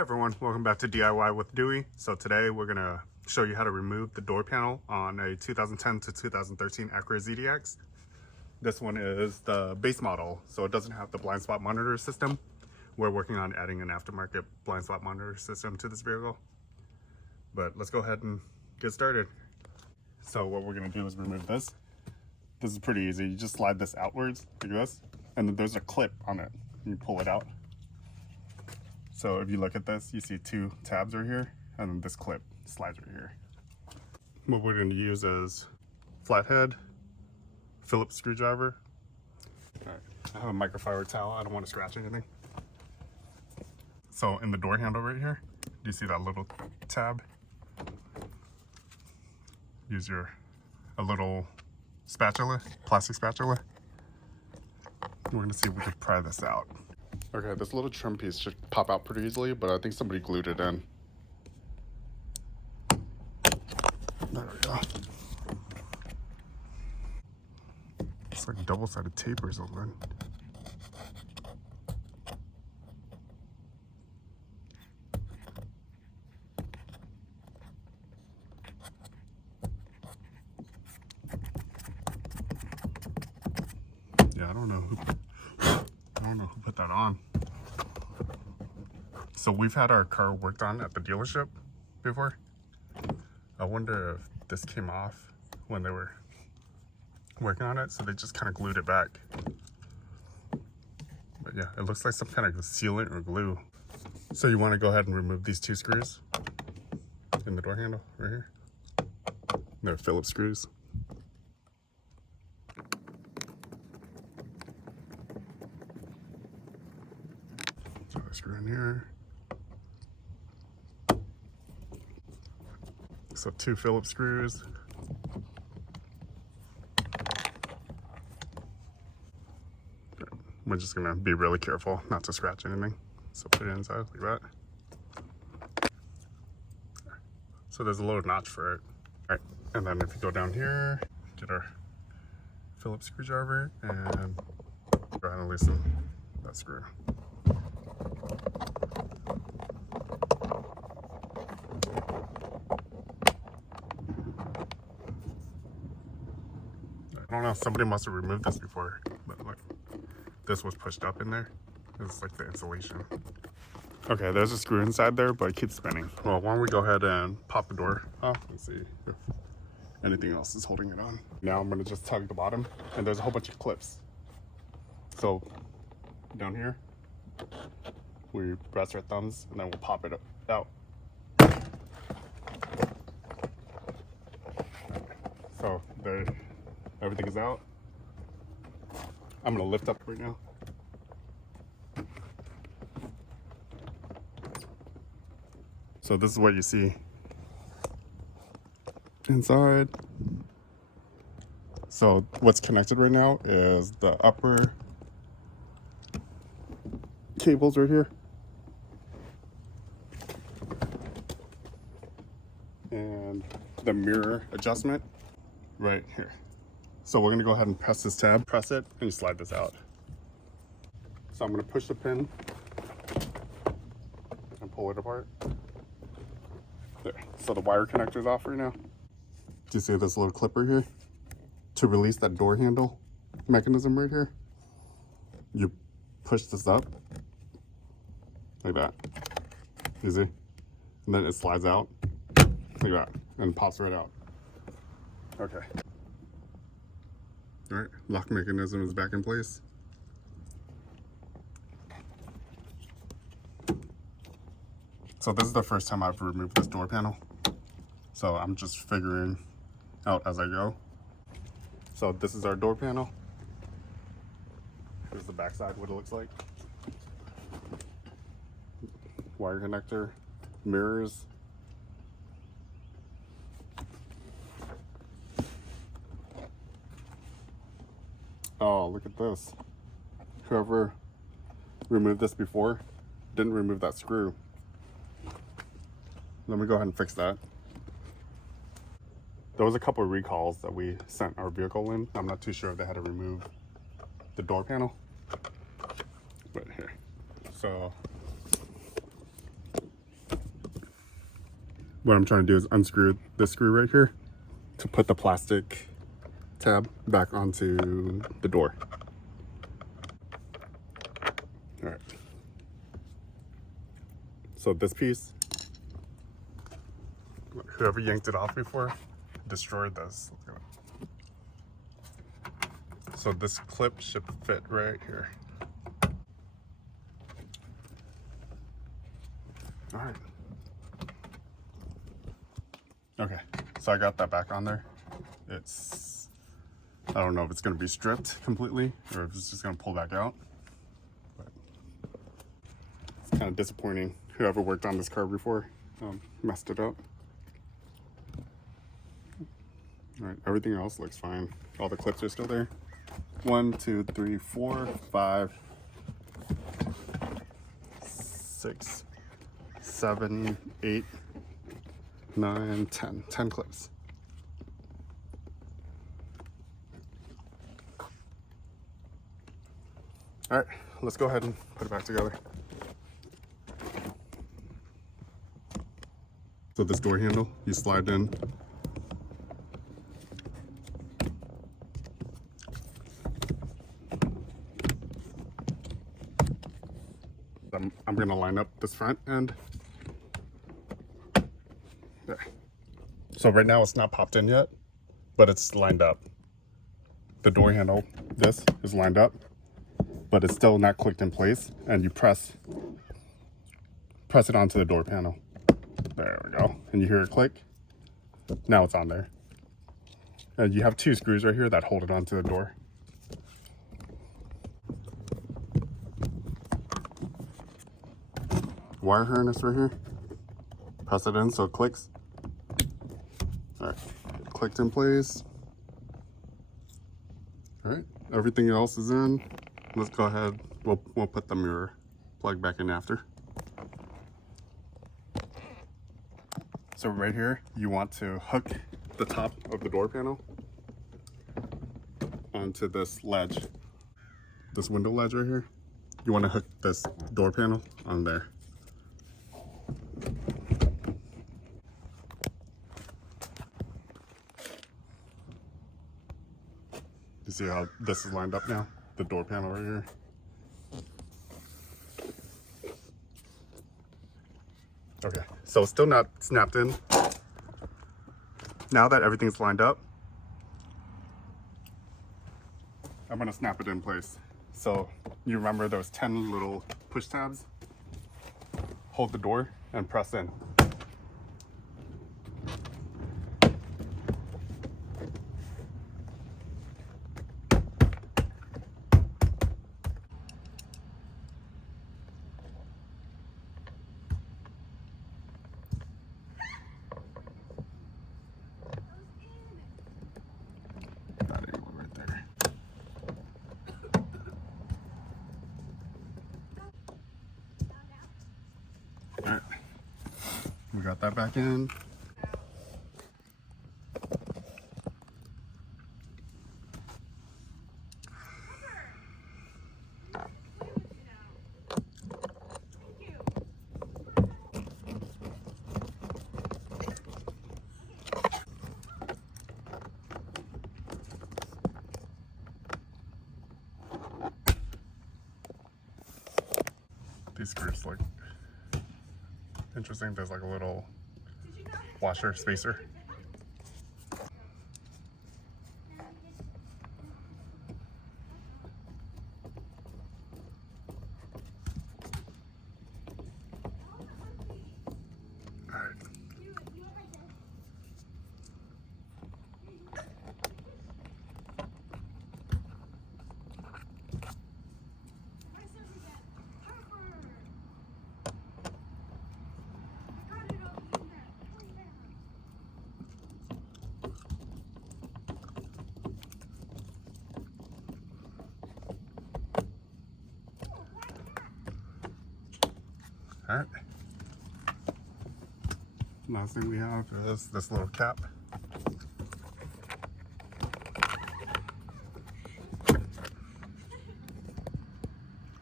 Hey everyone, welcome back to DIY with Dewey. So today we're going to show you how to remove the door panel on a 2010 to 2013 Acura ZDX. This one is the base model, so it doesn't have the blind spot monitor system. We're working on adding an aftermarket blind spot monitor system to this vehicle. But let's go ahead and get started. So what we're going to do is remove this. This is pretty easy. You just slide this outwards like this, and then there's a clip on it. You pull it out. So if you look at this, you see two tabs right here, and then this clip slides right here. What we're going to use is flathead, Phillips screwdriver. All right, I have a microfiber towel. I don't want to scratch anything. So in the door handle right here, do you see that little tab? Use a little spatula, plastic spatula. We're going to see if we can pry this out. Okay, this little trim piece should pop out pretty easily, but I think somebody glued it in. There we go. It's like double-sided tape or something. Yeah, I don't know who put that on. So we've had our car worked on at the dealership before. I wonder if this came off when they were working on it, so they just kind of glued it back. But yeah, it looks like some kind of sealant or glue. So you want to go ahead and remove these two screws in the door handle right here. They're Phillips screws. So a screw in here. So two Phillips screws. We're just gonna be really careful not to scratch anything. So put it inside like that. So there's a little notch for it. All right, and then if you go down here, get our Phillips screwdriver and go ahead and loosen that screw. I don't know, somebody must have removed this before, but look, this was pushed up in there. It's like the insulation. Okay, there's a screw inside there, but it keeps spinning. Well, why don't we go ahead and pop the door off and see if anything else is holding it on. Now I'm gonna just tug the bottom, and there's a whole bunch of clips. So down here, we press our thumbs, and then we'll pop it out. So there. Everything is out. I'm gonna lift up right now. So this is what you see inside. So what's connected right now is the upper cables right here. And the mirror adjustment right here. So we're gonna go ahead and press this tab, press it, and you slide this out. So I'm gonna push the pin and pull it apart. There. So the wire connector is off right now. Do you see this little clip right here? To release that door handle mechanism right here, you push this up like that. You see? And then it slides out like that and pops right out. Okay. All right, lock mechanism is back in place. So this is the first time I've removed this door panel. So I'm just figuring out as I go. So this is our door panel. Here's the back side, what it looks like. Wire connector, mirrors. Oh, look at this. Whoever removed this before didn't remove that screw. Let me go ahead and fix that. There was a couple of recalls that we sent our vehicle in. I'm not too sure if they had to remove the door panel. But here. So what I'm trying to do is unscrew this screw right here to put the plastic tab back onto the door. All right. So this piece, whoever yanked it off before, destroyed this. So this clip should fit right here. All right. Okay, so I got that back on there. I don't know if it's gonna be stripped completely or if it's just gonna pull back out. But it's kind of disappointing. Whoever worked on this car before messed it up. All right, everything else looks fine. All the clips are still there. 1, 2, 3, 4, 5, 6, 7, 8, 9, 10. 10 clips. All right, let's go ahead and put it back together. So this door handle, you slide in. I'm gonna line up this front end. There. So right now it's not popped in yet, but it's lined up. The door handle, this is lined up, but it's still not clicked in place, and you press it onto the door panel. There we go. And you hear it click. Now it's on there. And you have 2 screws right here that hold it onto the door. Wire harness right here. Press it in so it clicks. All right, clicked in place. All right, everything else is in. Let's go ahead. We'll put the mirror plug back in after. So right here, you want to hook the top of the door panel onto this ledge, this window ledge right here. You want to hook this door panel on there. You see how this is lined up now? The door panel right here. Okay, so it's still not snapped in. Now that everything's lined up, I'm gonna snap it in place. So you remember those 10 little push tabs? Hold the door and press in. All right, we got that back in. These screws look interesting. There's like a little washer spacer. All right. Last thing we have is this little cap.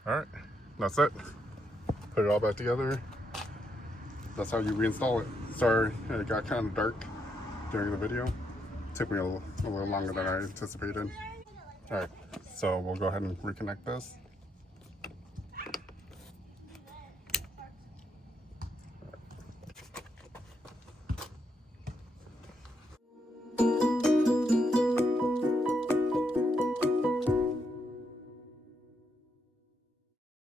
All right, that's it. Put it all back together. that's how you reinstall it. Sorry, it got kind of dark during the video. It took me a little longer than I anticipated. All right, so we'll go ahead and reconnect this.